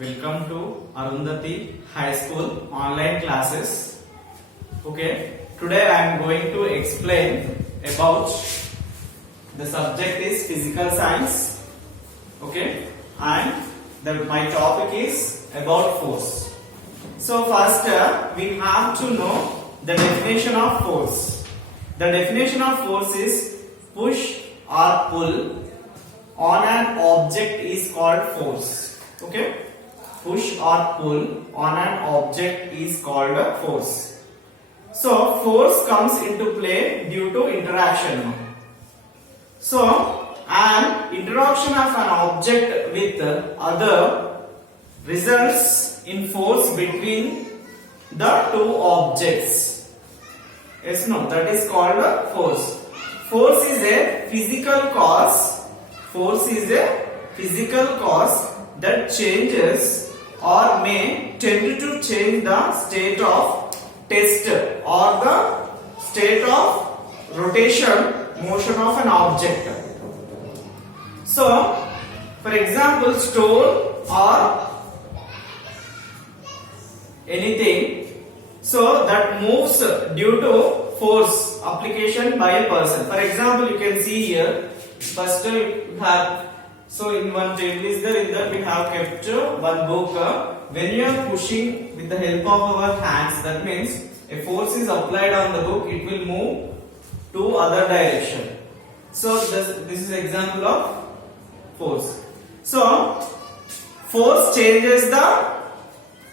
Welcome to Arundhati High School online classes. Okay, today I am going to explain about the subject is physical science. Okay, and my topic is about force. So first we have to know the definition of force. The definition of force is push or pull on an object is called force. Okay, push or pull on an object is called a force. So force comes into play due to interaction. So an interaction of an object with other results in force between the two objects. Yes, no, that is called a force. Force is a physical cause. Force is a physical cause that changes or may tend to change the state of test or the state of rotation motion of an object. So, for example, stone or anything so that moves due to force application by a person. For example, you can see here first you have, so in one table is there, in that we have kept one book. When you are pushing with the help of our hands, that means a force is applied on the book, it will move to other direction. So this is example of force. So force changes the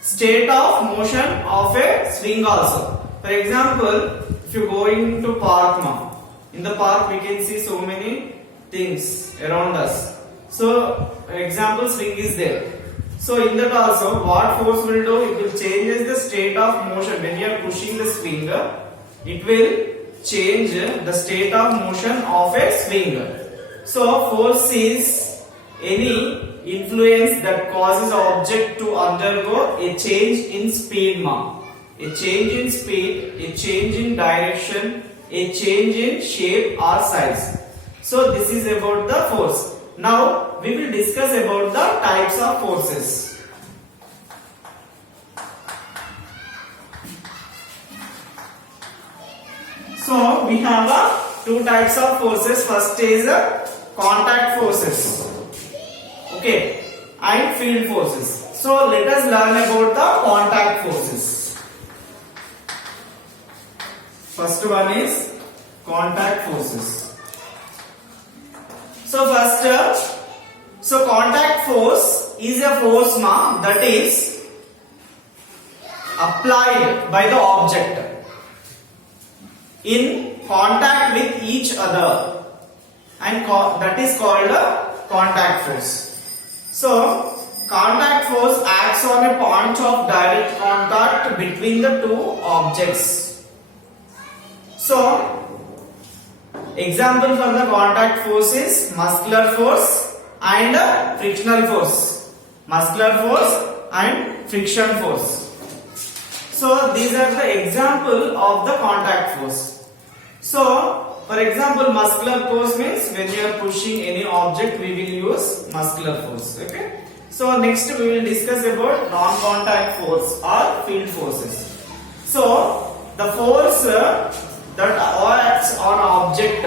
state of motion of a swing also. For example, if you go into park now, in the park we can see so many things around us. So example, swing is there. So in that also what force will do, it will changes the state of motion. When you are pushing the swing, it will change the state of motion of a swing. So force is any influence that causes object to undergo a change in speed, a change in speed, a change in direction, a change in shape or size. So this is about the force. Now we will discuss about the types of forces. So we have two types of forces. First is contact forces, okay, and field forces. So let us learn about the contact forces. First one is contact forces. So first, so contact force is a force that is applied by the object in contact with each other, and that is called a contact force. So contact force acts on a point of direct contact between the two objects. So example for the contact force is muscular force and frictional force. Muscular force and friction force. So these are the example of the contact force. So for example, muscular force means when you are pushing any object, we will use muscular force. Okay. So next we will discuss about non-contact force or field forces. So the force that acts on object.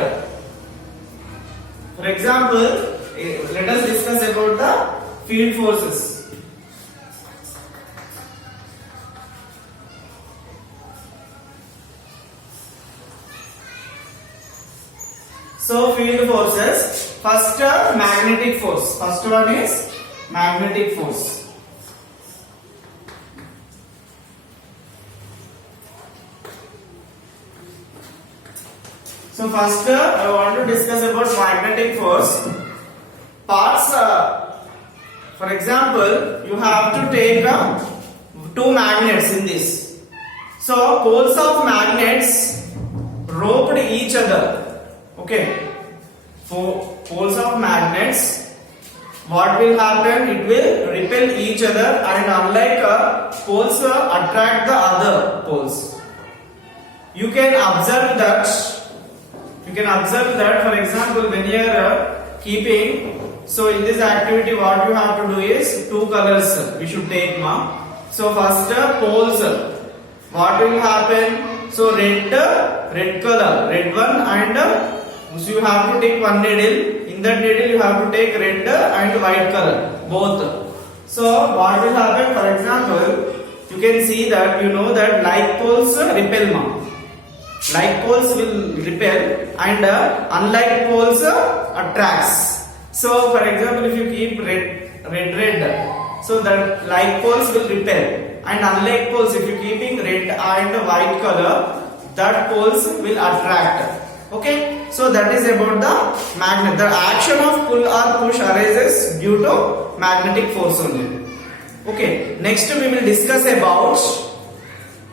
For example, let us discuss about the field forces. So field forces, first magnetic force. First one is magnetic force. So first I want to discuss about magnetic force. Parts, for example, you have to take two magnets in this. So poles of magnets roped each other. Okay. So poles of magnets, what will happen? It will repel each other, and unlike poles attract the other poles. You can observe that. For example, when you are keeping So in this activity, what you have to do is two colors we should take, ma. So first poles. What will happen? So red color, red one, and so you have to take one needle. In that needle you have to take red and white color, both. So what will happen? For example, you can see that that like poles repel, ma. Like poles will repel and unlike poles attracts. So for example, if you keep red, so that like poles will repel, and unlike poles, if you keeping red and white color, that poles will attract. Okay, so that is about the magnet. The action of pull or push arises due to magnetic force only. Okay, next we will discuss about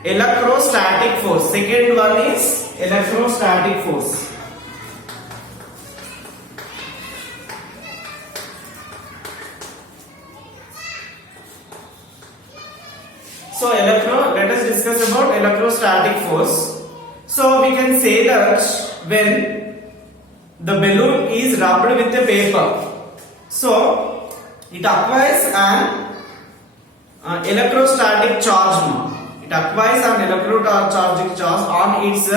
electrostatic force. Second one is electrostatic force. So let us discuss about electrostatic force. So we can say that when the balloon is rubbed with a paper, so it acquires an electrostatic charge. It acquires an electrostatic charge on its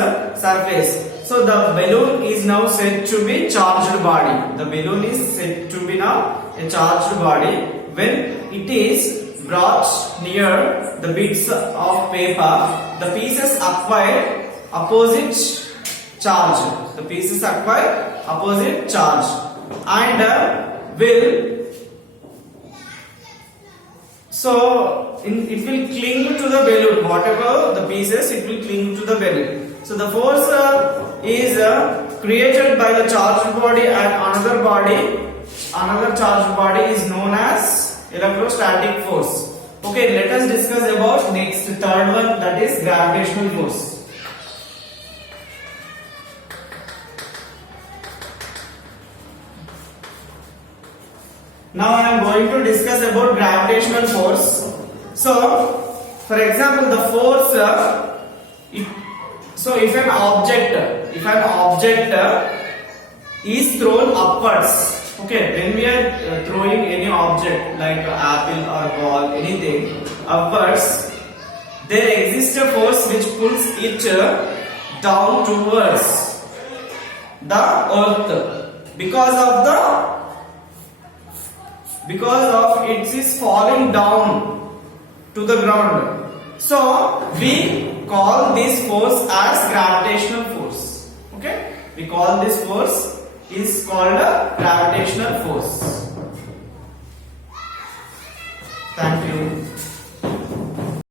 surface. So the balloon is now said to be charged body. The balloon is said to be now a charged body when it is brought near the bits of paper. The pieces acquire opposite charge. The pieces acquire opposite charge and will. So it will cling to the balloon. Whatever the pieces, it will cling to the balloon. So the force is created by the charged body and another charged body is known as electrostatic force. Okay, let us discuss about next third one, that is gravitational force. Now I am going to discuss about gravitational force. So, for example, the force. So, if an object is thrown upwards, okay, when we are throwing any object like an apple or ball, anything upwards, there exists a force which pulls it down towards the earth because of it is falling down to the ground. So we call this force as gravitational force. Okay, we call this force is called a gravitational force. Thank you.